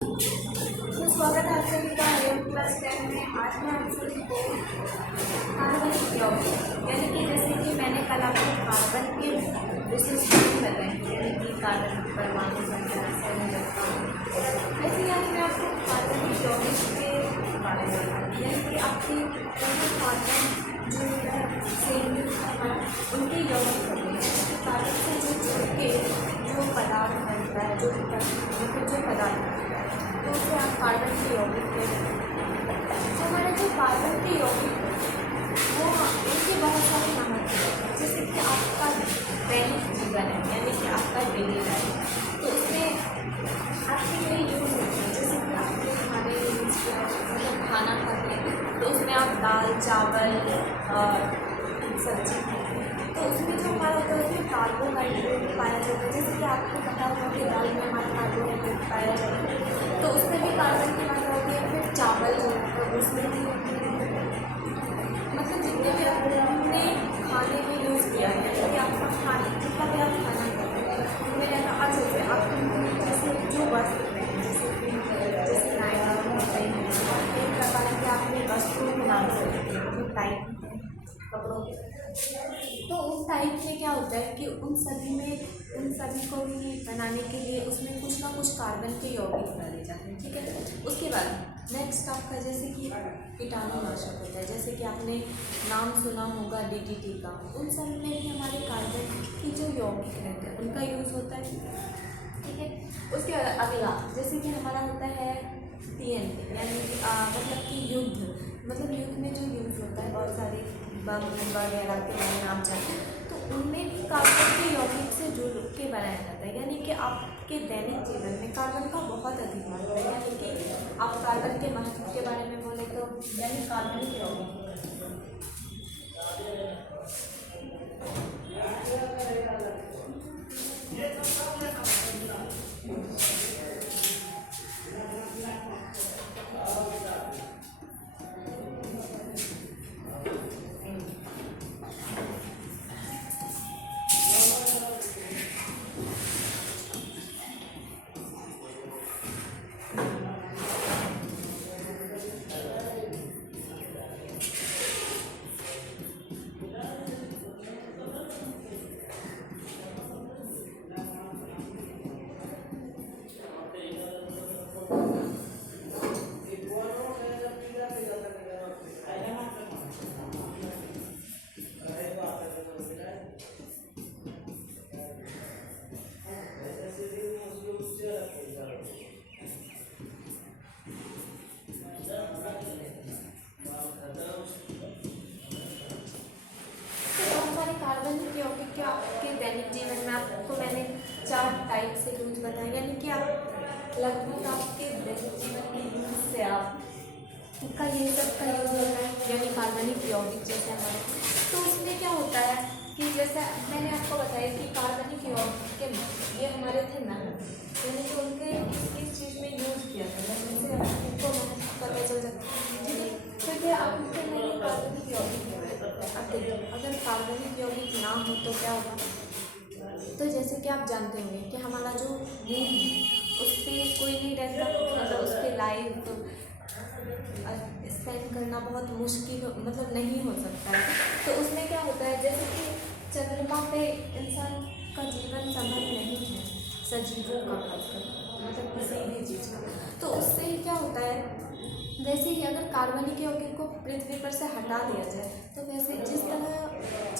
तो स्वागत है आप सभी का आईएम क्लास 10 में। आज मैं आप सभी को कार्बन उपयोग यानी कि जैसे कि मैंने कल आपको कार्बन के विशिष्ट बताए, यानी कि कार्बन परमाणु संख्या वैसे ही आज मैं आपको कार्बन यौगिक के बारे में बताऊँ, यानी कि आपके कार्बन जो संयुक्त उनके यौगिक होते हैं। कार्बन से जो जुड़ के जो पदार्थ बनता है, जो पदार्थ बनता है, तो उसे आप कार्बन के यौगिक कहते हैं। तो हमारे जो कार्बन के यौगिक वो इनके बहुत सारे महत्व हैं, जैसे कि आपका दैनिक जीवन है, यानी कि आपका डेली लाइफ, तो उसमें आपके कई यूज होते हैं। जैसे कि आपके खाने यूज किया, मतलब खाना खाते हैं तो उसमें आप दाल चावल सब्जी खाते हैं, तो उसमें जो हमारा होता है उसमें कार्बोहाइड्रेट पाया जाता है। जैसे कि आपको पता होगा कि दाल में हमारा कार्बोहाइड्रेट पाया जाता है, तो उसमें भी कार्बन की मात्रा होती है। फिर चावल जो होता है उसमें भी होती है। मतलब जितने भी अपने खाने में यूज़ किया है, कि आपका खाने जितना भी आप खाना खाते हैं उनमें रहना अच्छे से आप जैसे जो वस्त्र हैं, जैसे नायलॉन होते हैं, एक प्रकार के आपने वस्त्रों के नाम से जो टाइप कपड़ों के, तो उस टाइप में क्या होता है कि उन सभी को भी बनाने के लिए उसमें कुछ ना कुछ कार्बन के यौगिक डाले जाते हैं। ठीक है, उसके बाद नेक्स्ट आपका जैसे कि कीटाणुनाशक होता है, जैसे कि आपने नाम सुना होगा DDT का, उन सब में भी हमारे कार्बन की जो यौगिक रहते हैं उनका यूज़ होता है। ठीक है, उसके बाद अगला जैसे कि हमारा होता है TNT, यानी मतलब युद्ध में जो यूज़ होता है, बहुत सारे बम वगैरह के बारे में आप जानते हैं, तो उनमें भी कार्बन के यौगिक से जुड़ के बनाया जाता है। यानी कि आपके दैनिक जीवन में कार्बन का बहुत अधिक महत्व है। यानी कि आप कार्बन के महत्व के बारे में बोले तो यानी कार्बन के यौगिक कार्बनिक यौगिक के आपके दैनिक जीवन में आपको मैंने 4 टाइप से यूज बताया। यानी कि आप लगभग आपके दैनिक जीवन के यूज से आप का ये सब का यूज होता है, यानी कार्बनिक यौगिक जैसे हमारे, तो उसमें क्या होता है कि जैसे मैंने आपको बताया कि कार्बनिक यौगिक के ये हमारे थे महत्व, यानी कि उनके किस चीज़ में यूज़ किया था, जिससे आपको पता चल जाता है। ठीक है, क्योंकि आप उसके मैंने कार्बनिक यौगिक अब देखिए, अगर कार्बनिक यौगिक ना हो तो क्या होगा, तो जैसे कि आप जानते होंगे कि हमारा जो मूड है उस पर कोई नहीं रहता, मतलब उस पर लाइफ स्पेंड करना बहुत मुश्किल मतलब नहीं हो सकता है। तो उसमें क्या होता है, जैसे कि चंद्रमा पे इंसान का जीवन संभव नहीं है, सजीवों का खासकर, मतलब किसी भी चीज़ का, तो उससे क्या होता है, वैसे ही अगर कार्बनिक यौगिक को पृथ्वी पर से हटा दिया जाए, तो वैसे जिस तरह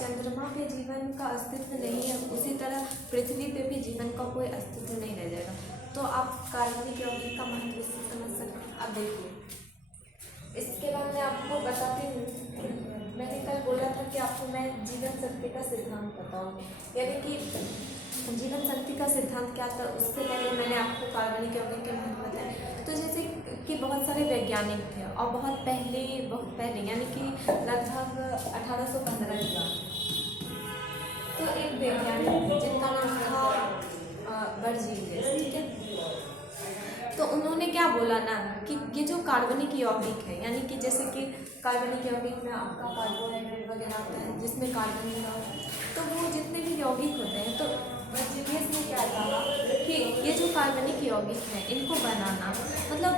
चंद्रमा पे जीवन का अस्तित्व नहीं है, उसी तरह पृथ्वी पे भी जीवन का कोई अस्तित्व नहीं रह जाएगा। तो आप कार्बनिक यौगिक का महत्व इससे समझ सकते हैं। अब देखिए, इसके बाद मैं आपको बताती हूँ, मैंने कल बोला था कि आपको मैं जीवन शक्ति का सिद्धांत बताऊँ, यानी कि जीवन शक्ति का सिद्धांत क्या था, उससे पहले मैंने आपको कार्बनिक यौगिक के महत्व बताया। तो जैसे कि बहुत सारे वैज्ञानिक थे, और बहुत पहले यानी कि लगभग 1815 की बात, तो एक वैज्ञानिक जिनका नाम था बर्जीलियस। ठीक है, तो उन्होंने क्या बोला ना कि ये जो कार्बनिक यौगिक है, यानी कि जैसे कि कार्बनिक यौगिक में आपका कार्बोहाइड्रेट वगैरह आता है जिसमें कार्बन मिला होता है, तो वो जितने भी यौगिक होते हैं तो बर्जीलियस ने क्या कहा कि ये जो कार्बनिक यौगिक हैं इनको बनाना मतलब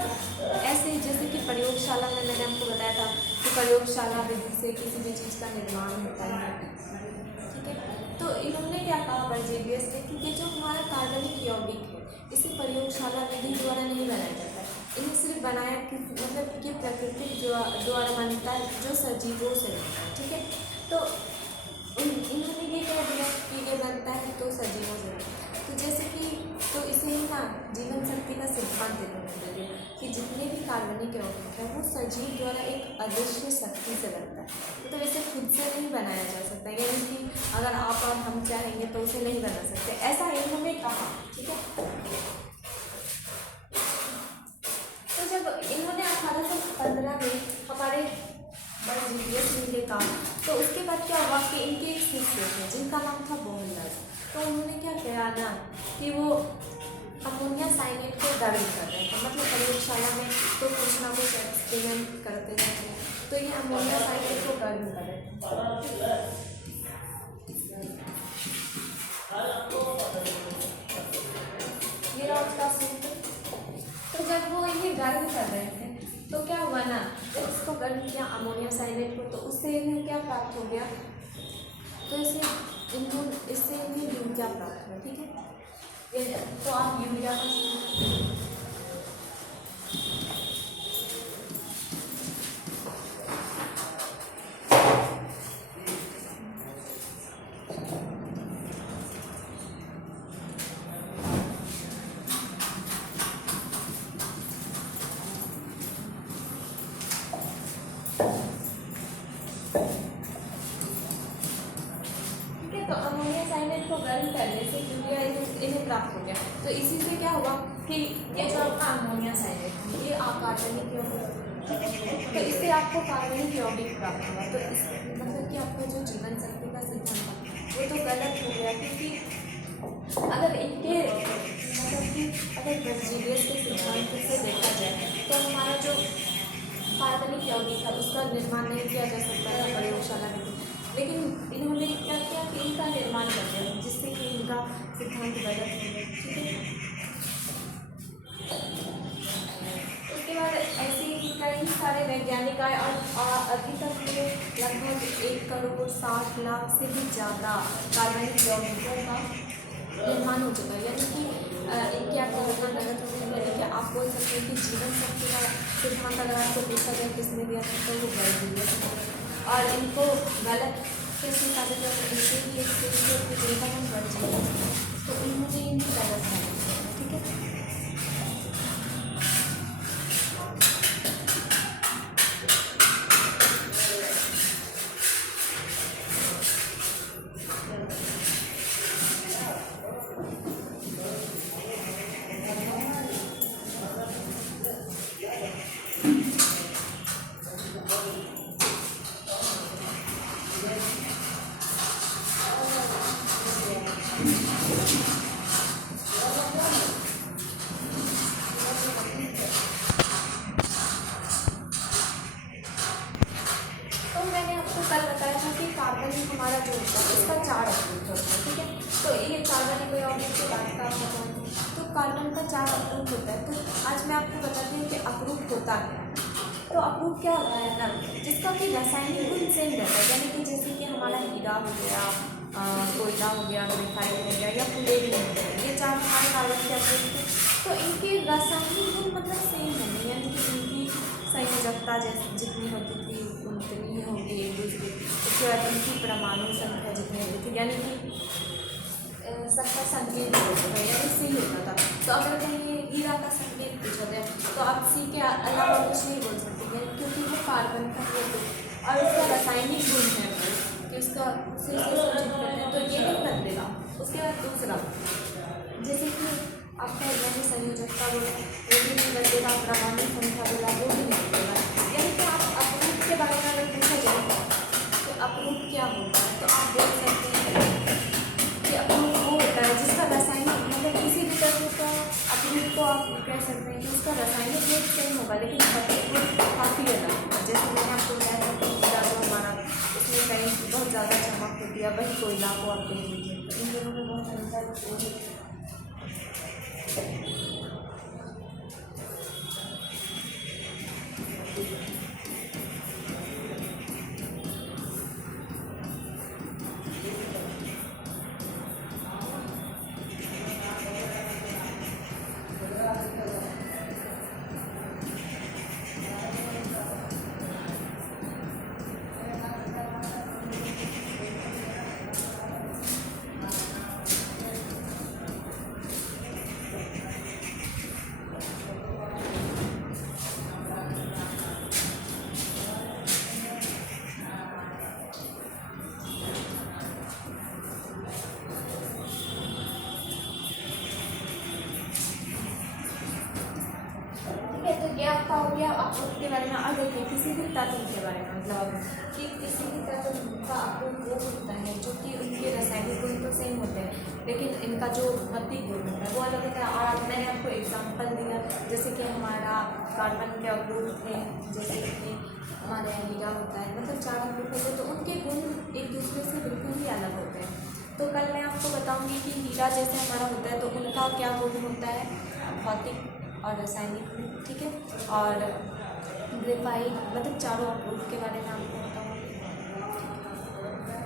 ऐसे जैसे कि प्रयोगशाला में मैंने आपको बताया था कि प्रयोगशाला विधि से किसी भी चीज़ का निर्माण होता है, ठीक है। तो इन्होंने क्या कहा बर्जीलियस ने कि ये जो हमारा कार्बनिक यौगिक है इसे प्रयोगशाला विधि द्वारा नहीं बनाया जाता है, इन्हें सिर्फ बनाया कि मतलब कि प्रकृति द्वारा बनता है जो सजीवों से बनता है, ठीक है। तो इन्होंने ये कह दिया कि ये बनता है तो सजीवों से बनता है, तो जैसे कि तो इसे ही ना जीवन शक्ति का सिद्धांत इन्होंने दे दिया कि जितने भी कार्बनिक यौगिक है वो सजीव द्वारा एक अदृश्य शक्ति से बनता है, तो इसे खुद से नहीं बनाया जा सकता, यानी कि अगर आप और हम चाहेंगे तो उसे नहीं बना सकते, ऐसा इन्होंने कहा, ठीक है। तो जब इन्होंने 1815 में हमारे बर्जीलियस ने कहा तो उसके बाद क्या हुआ कि इनके एक शिष्य थे जिनका नाम था मोहनलाल, तो उन्होंने क्या किया ना कि वो अमोनिया साइनेट को गर्म कर रहे थे, मतलब प्रयोगशाला में तो कुछ ना कुछ एक्सपेरिमेंट करते रहते हैं, तो ये अमोनिया साइनेट को गर्म कर रहे थे। ये रहा उसका सूत्र। तो जब वो इन्हें गर्म कर रहे थे तो क्या हुआ ना, जब इसको गर्म किया अमोनिया साइनेट को तो उससे इन्हें क्या प्राप्त हो गया, तो इससे इन्हें यूरिया प्राप्त हुआ, ठीक है। तो आप यूरिया का को गर्म करने से यूरिया इन्हें प्राप्त हो गया, तो इसी से क्या हुआ कि ये जो आपका अमोनिया साइनेट ये कार्बनिक यौगिक, तो इससे आपको कार्बनिक यौगिक प्राप्त हुआ, तो इस मतलब कि आपका जो जीवन शक्ति का सिद्धांत था वो तो गलत हो गया, क्योंकि अगर इनके मतलब कि अगर बर्जीलियस के सिद्धांत से देखा जाए तो हमारा जो कार्बनिक यौगिक है उसका निर्माण नहीं किया जा सकता था प्रयोगशाला में, लेकिन इन्होंने क्या किया कि इनका निर्माण कर दिया जिससे कि इनका सिद्धांत गलत हो गया, ठीक है। उसके बाद ऐसे ही कई सारे वैज्ञानिक आए और अभी तक में लगभग 1,60,00,000 से भी ज़्यादा कार्बनिक यौगिकों का निर्माण हो चुका है, यानी कि इनकी आपको गणना गलत हो गई, यानी कि आप बोल सकते हैं कि जीवन शक्ति का सिद्धांत अगर आपको पूछा जाए किसने दिया था तो वो बर्जीलियस है, और इनको गलत किसने साबित किया जिनका नाम बर्जीलियस है, तो इन्होंने इन्हें गलत साबित किया, ठीक है। हमारा जो होता है इसका 4 अवरोध होता है, ठीक है। तो ये कार्बनिक यौगिक की बात का तो कार्बन का 4 अवरोध होता है, तो आज मैं आपको बताती हूँ कि अवरोध होता क्या है। तो अवरोध क्या होता है ना, जिसका कि रासायनिक गुण सेम रहता है, यानी कि जैसे कि हमारा हीरा हो गया, कोयला हो गया, ग्रेफाइट हो गया या प्लेटिनम हो गया, ये 4 हमारे कार्बन के अवरोध थे। तो इनके रासायनिक गुण मतलब सेम है, यानी कि इनकी संयोजकता जैसे जितनी होती थी उतनी ही होगी एक दूसरे, उसके बाद इनकी परमाणु संख्या जितनी होती थी, यानी कि सबका संकेत होता था, यानी सी होता था। तो अगर कहीं हीरा का संकेत पूछा जाए तो आप सी के अलावा कुछ नहीं बोल सकते, क्योंकि वो कार्बन का है और उसका रासायनिक गुण है कि उसका सिर्फ सूचित करते हैं, तो ये नहीं बदलेगा। उसके बाद दूसरा जैसे कि आपका यानी संयोजकता बोला वो भी नहीं बदलेगा, परमाणु संख्या बोला वो भी नहीं बदलेगा, यानी कि आप अपरूप के बारे में अगर पूछा जाए तो अपरूप क्या होता है, तो आप बोल सकते हैं कि अपरूप वो होता है जिसका रासायनिक मतलब किसी भी तरह का अपरूप को आप कह सकते हैं कि उसका रासायनिक रूप सेम होगा लेकिन भौतिक काफ़ी अलग होगा। जैसे मैंने आपको बताया था कि हीरा जो हमारा उसमें कहीं बहुत ज़्यादा चमक होती है, वही कोयला को आप देख लीजिए इन दोनों में बहुत अंतर है। तो ये आपका हो गया। अप्रूव के बारे में। अब देखिए किसी भी तत्व के बारे में, मतलब कि किसी भी तत्व का अप्रूव वो होता है जो कि उनके रासायनिक गुण तो सेम होते हैं लेकिन इनका जो भौतिक गुण होता है वो अलग होता है। और मैंने आपको एग्जांपल दिया, जैसे कि हमारा कार्बन के अप्रूव थे, जैसे कि हमारे यहाँ हीरा होता है, मतलब 4 अप्रूव होते हैं तो उनके गुण एक दूसरे से बिल्कुल ही अलग होते हैं। तो कल मैं आपको बताऊँगी कि हीरा जैसे हमारा होता है तो उनका क्या गुण होता है, भौतिक और रासायनिक, ठीक है। और ग्रेफाइट, मतलब चारों अप्रूव के बारे में आपको बताऊँ।